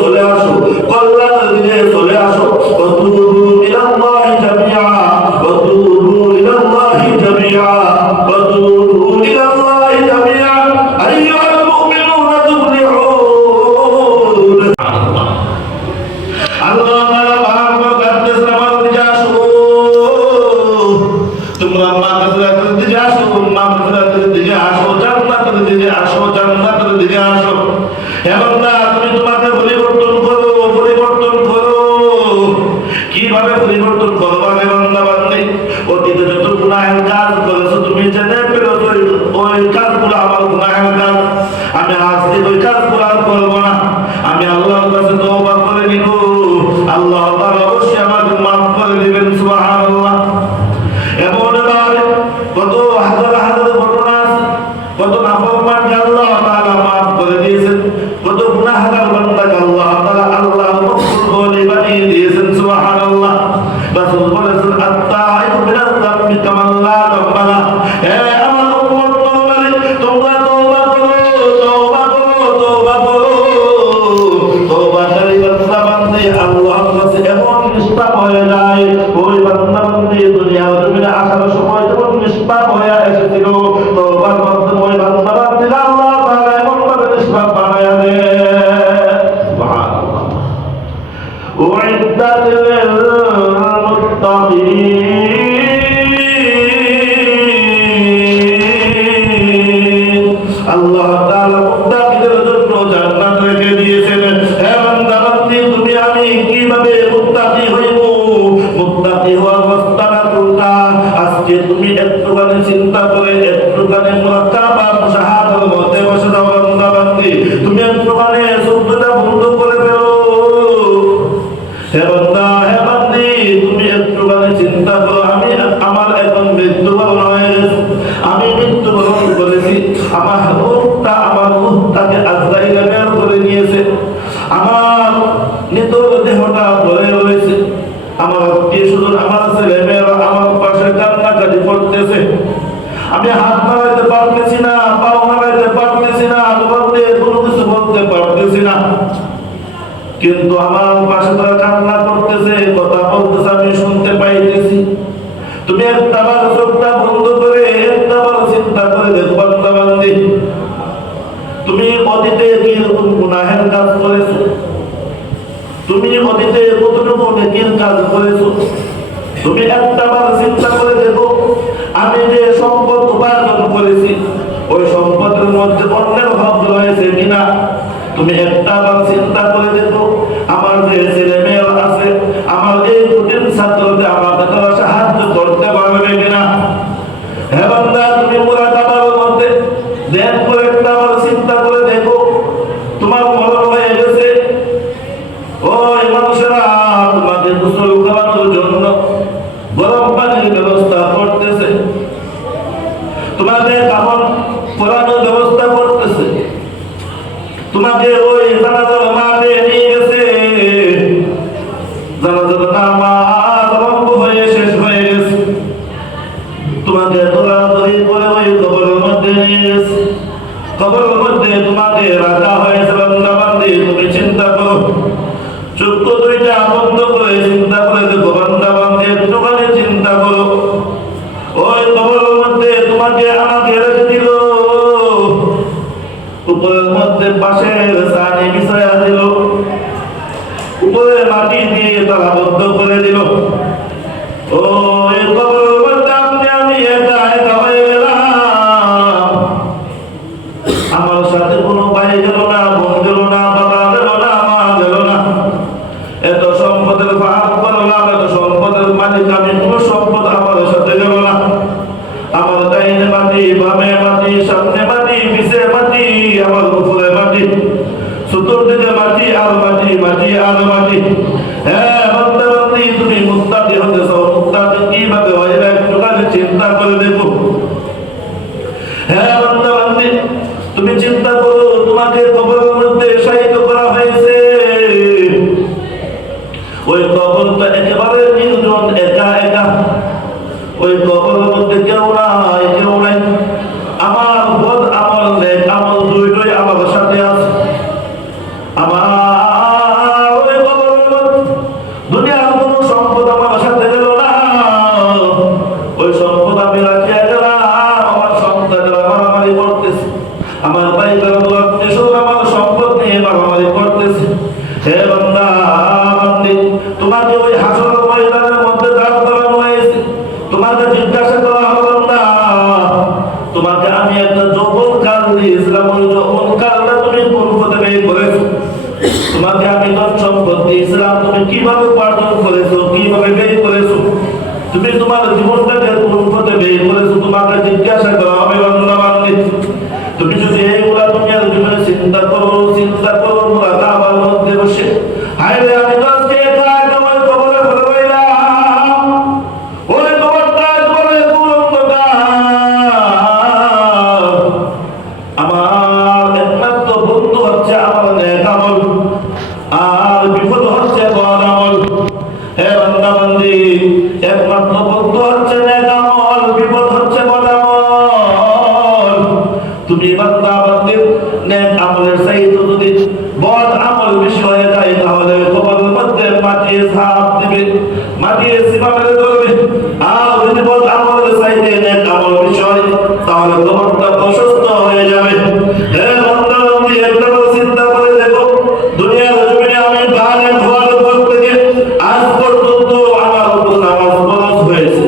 চলে আসো, কল্যাণের দিকে চলে আসো। ওয়াতুবু ইলাল্লাহি জামিআ, ওয়াতুবু ইলাল্লাহি জামিআ, ওয়াতুবু ইলাল্লাহি জামিআ আইয়ুহাল মুমিনুনা তুফলিহুন। আল্লাহ তাআলা বারবার কাছে আমার দিকে আসো, তোমরা মাগফিরাতের দিকে আসো, মাগফিরাতের দিকে আসো, জান্নাতের দিকে আসো, জান্নাতের দিকে আসো। হে বান্দা, তুমি তোমাকে পরিবর্তন করো, পরিবর্তন করো। কিভাবে পরিবর্তন করবা হে বান্দা বান্দি? অতীতে যত গুনাহের কাজ করেছো, তুমি জেনে পেরেছো ওই কাজগুলো আমার গুনাহের কাজ, আমি আজ থেকে ওই কাজগুলো আর করবো না। আমি আল্লাহর কাছে তওবা করে নিব, আল্লাহ তাআলা অবশ্যই আমাকে মাফ করে দিবেন। সুবহানাল্লাহ। এমন কত হাজার হাজার ঘটনা আছে, কত নাফরমানকে আল্লাহ তাআলা মাফ করে দিয়েছেন, কত গুনাহগার বান্দাকে আল্লাহ তাআলা আল্লাহ মাগফুর বলে বানিয়ে দিয়েছেন। সুবহানাল্লাহ। রাসূল বলেছেন, আত-তাইবু মিনাল যামবি কামান লা যামবা লা। হে আমার উম্মত মুমিন, তোমরা তওবা করো, তওবা করো, তওবা করো। তওবাকারী বান্দা বান্দি আল্লাহর কাছে এমন নিষ্পাপ হয়ে যায়, ওই বান্দা বান্দি দুনিয়ার জমিনে আসার সময় যখন নিষ্পাপ হয়ে এসেছিল, তওবার মাধ্যমে ওই বান্দা বান্দিরা আল্লাহ তাআলা এমন ভাবে নিষ্পাপ বানায়া দেয়। সুবহানাল্লাহ। উইদ্দাত লিল মুত্তাকিন, আল্লাহ তাআলা মুত্তাকিদের জন্য জান্নাত রেখে দিয়েছেন। হে বান্দা বান্দি, তুমি আমি কিভাবে মুত্তাকি হইব? মুত্তাকি হওয়ার রাস্তাটা কোনটা? আজকে তুমি একটুখানি চিন্তা করে, একটুখানি মুরাক্কাবা মুশাহাদার মধ্যে বসে যাও বান্দা বান্দি, তুমি একটুখানি শব্দটা বন্ধ করে ফেলো। হে বান্দা, হে বান্দি, তুমি একটুখানি চিন্তা করো, আমার এখন মৃত্যুবরণ হয়ে গেছে, আমি মৃত্যুবরণ করেছি, আমার রূহটাকে আজরাইল বের করে নিয়েছে, আমার নিত দেহটা পড়ে রয়েছে, আমার আত্মীয় স্বজন, আমার ছেলে মেয়েরা আমার পাশে কান্নাকাটি করতেছে, আমি হাত নাড়াইতে পারতেছি না, পাও নাড়াইতে পারতেছি না, তোমাকে কোনো কিছু বলতে পারতেছি না, কিন্তু আমার পাশে তারা কান্না করতেছে, কথা বলতেছে, আমি শুনতে পাইতেছি। তুমি একটাবার চোখটা বন্ধ করে একটাবার চিন্তা করে দেখো বান্দা বান্দি, তুমি অতীতে কিরকম গুনাহের কাজ করেছো, তুমি অতীতে কতটুকু নেকির কাজ করেছো, তুমি একটাবার চিন্তা করে দেখো, আমি যে সম্পদ উপার্জন করেছি ওই সম্পদের মধ্যে অন্যের হক রয়েছে কিনা। তুমি একটাবার চিন্তা করে দেখো, আমার যে ছেলে মেয়েরা আছে, আমার এই কঠিন ছাত্রদের আমাকে তারা সাহায্য করতে পারবে কিনা। হে বান্দা, তুমি মুরাকাবার মধ্যে ধ্যান করে একটাবার চিন্তা করে দেখো, তোমার মরণ হয়ে গেছে, ওই মানুষেরা তোমাকে গোসল করানোর জন্য গরম পানির ব্যবস্থা করতেছে, তোমাকে কাপড় পরানোর ব্যবস্থা করতেছে, তোমাকে ওই জানাজার মাঠে নিয়ে গেছে, জানাজার নামাজ আরম্ভ হয়ে শেষ হয়ে গেছে, তোমাকে দৌড়াদৌড়ি করে ওই কবরের মধ্যে নিয়ে গেছে, কবরের মধ্যে তোমাকে রাখা হয়েছে। বান্দা বান্দি, তুমি চিন্তা করো, চক্ষু দুইটা বন্ধ করে চিন্তা করে দেখো বান্দা বান্দি, একটুখানি চিন্তা করো, ওই কবরের মধ্যে তোমাকে আমাকে রেখে দিল, উপরের মধ্যে পাশের সানি বিছায়া দিল, উপরে মাটি দিয়ে তালাবদ্ধ করে দিল, ওই কবরের মধ্যে আমি একা একা হয়ে গেলাম, আমার সাথে কোনো ভাই গেল না, বোন গেল না, বাবা গেল না, মা গেল না, এত সম্পদের ভাগ করলাম, এত সম্পদের মালিক আমি, কোনো সম্পদ আমার সাথে গেল না, আমার ডাইনে মাটি, বামে মাটি, সামনে মাটি, পিছে মাটি, আমার উপরে মাটি, চতুর্দিকে মাটি আর মাটি, মাটি আর মাটি। হ্যাঁ বান্দা বান্দি, তুমি মুত্তাকি হতে চাও, মুত্তাকি হে বান্দা বান্দি, তোমাকে ওই হাসরের ময়দানের মধ্যে দাঁড় করানো হয়েছে। তোমাকে জিজ্ঞাসা করা হলো না, তোমাকে আমি একটা যৌবন কাল দিয়েছিলাম, ওই যৌবন কালটা তুমি কোন পথে ব্যয় করেছো? তোমাকে আমি ধন সম্পদ দিয়েছিলাম, তুমি কিভাবে উপার্জন করেছো, কিভাবে ব্যয় করেছো? তুমি তোমার জীবনটাকে কোন পথে ব্যয় করেছো? তোমাকে জিজ্ঞাসা করা হবে বান্দা বান্দি। তুমি যদি এইগুলা দুনিয়ার জীবনে চিন্তা করো আমার মধ্যে বসে, হায় রে আমি তো আজকে একা একা ওই কবরে পড়ে রইলাম, ওই কবরটা একেবারে অন্ধকার। আমার একমাত্র বন্ধু হচ্ছে আমার নেক আমল, আর বিপদ হচ্ছে বদ আমল। হে বান্দা বান্দি, একমাত্র বন্ধু হচ্ছে নেক আমল, বিপদ হচ্ছে বদ আমল। তুমি বান্দা বান্দি নেক আমলের চাইতে যদি বদ আমল বেশি হয়ে যায়, তাহলে কবরের মধ্যে মাটিয়ে ঝাঁপ দিবে, মাটিয়ে সীমা মেরে ধরবে। আর যদি বদ আমলের চাইতে নেক আমল বেশি হয়, তাহলে কবরটা প্রশস্ত হয়ে যাবে। হে বান্দা বান্দি, একবার চিন্তা করে দেখো, দুনিয়ার জমিনে আমি বালের হওয়ার পর থেকে আজ পর্যন্ত আমার উপর নামাজ ফরজ হয়েছে,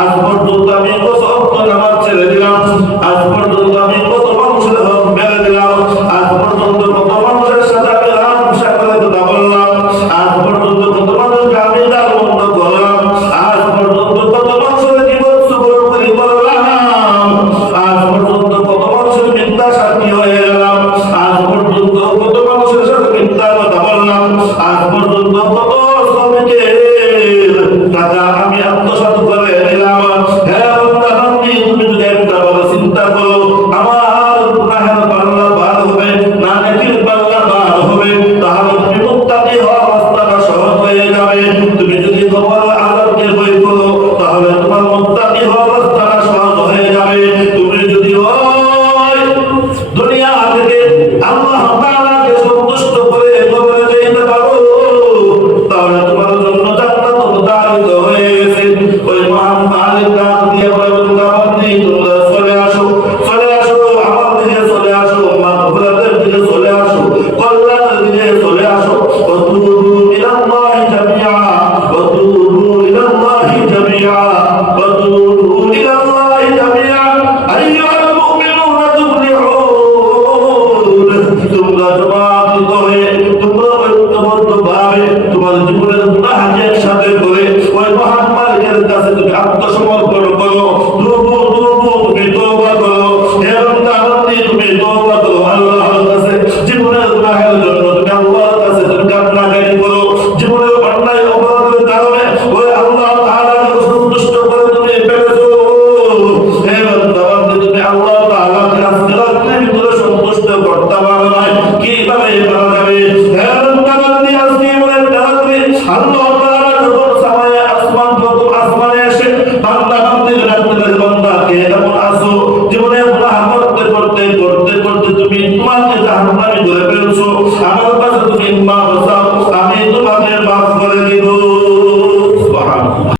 আজ পর্যন্ত আমি কত ওয়াক্ত নামাজ ছেড়ে দিলাম, আজ পর্যন্ত আমি কত মানুষের হক মেরে দিলাম, আজ পর্যন্ত কত মানুষের সাথে আমি হাত মুসা করে কথা বললাম, আজ পর্যন্ত কত মানুষকে আমি তার বন্ধ করলাম, আজ পর্যন্ত কত মানুষের জীবন সুগর করে করলাম, আজ পর্যন্ত কত মানুষের মিথ্যা সাক্ষী হয়ে গেলাম, আজ পর্যন্ত কত মানুষের সাথে মিথ্যা কথা বললাম, আজ পর্যন্ত কত